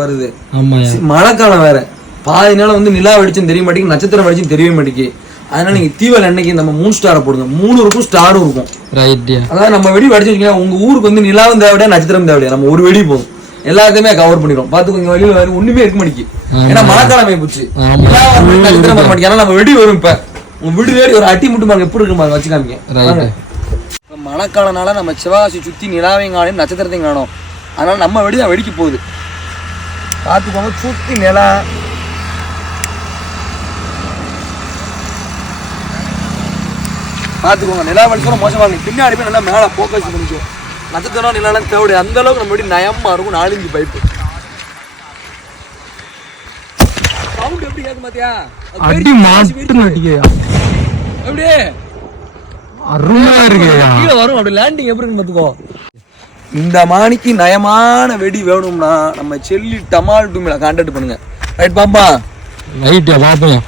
வருது மழைக்காலம் வேற பாதி நாள் வந்து நிலா வெடிச்சும் தெரிய மாட்டேங்குது நட்சத்திரம் வெடிச்சும் தெரிய மாட்டேங்குது அதனால நீங்க தீவல் அன்னைக்கு நம்ம 3 ஸ்டாரை போடுங்க 3 இருக்கும் ஸ்டாரும் இருக்கும் அதாவது நம்ம வெடி வெடிச்சு உங்க ஊருக்கு வந்து நிலாவும் தேவையா நட்சத்திரம் தேவையா நம்ம ஒரு வெடி போதும் எல்லாத்தையுமே கவர் பண்ணிடும் பாத்துக்கோங்க வெளியில வேற ஒண்ணுமே இருக்க மாட்டேங்குது ஏன்னா மழைக்காலம் ஆயிப்போச்சு நட்சத்திரம் வர மாட்டேங்குது நம்ம வெடி வரும் இப்ப உங்க வீடு வேடி ஒரு அட்டி முட்டு பாருங்க எப்படி இருக்கு பாருங்க வச்சுக்காமீங்க மழைக்காலனால நம்ம சிவகாசி சுத்தி நிலாவையும் காணும் நட்சத்திரத்தையும் காணும் அதனால நம்ம வெடிதான் வெடிக்க போகுது பார்த்துக்கோங்க சுத்தி நிலா பார்த்துக்கோங்க நிலா வெடிச்சோம் மோசமா இருக்கு பின்னாடி போய் நல்லா மேலே ஃபோக்கஸ் பண்ணிக்கோ நட்சத்திரம் நிலாலாம் தேவையா அந்த அளவுக்கு நம்ம வெடி நயமா இருக்கும் 4-5 பைப்பு சவுண்ட் எப்படி கேட்க மாத்தியா அடி மாட்டு நடிகையா எப்படி அருமையா இருக்கு கீழே வரும் அப்படி லேண்டிங் எப்படி பார்த்துக்கோ இந்த மாணிக்கு நயமான வெடி வேணும்னா நம்ம செல்லி டமால் டூமில கான்டாக்ட் பண்ணுங்க ரைட் பாப்பா ரைட் பாப்போம்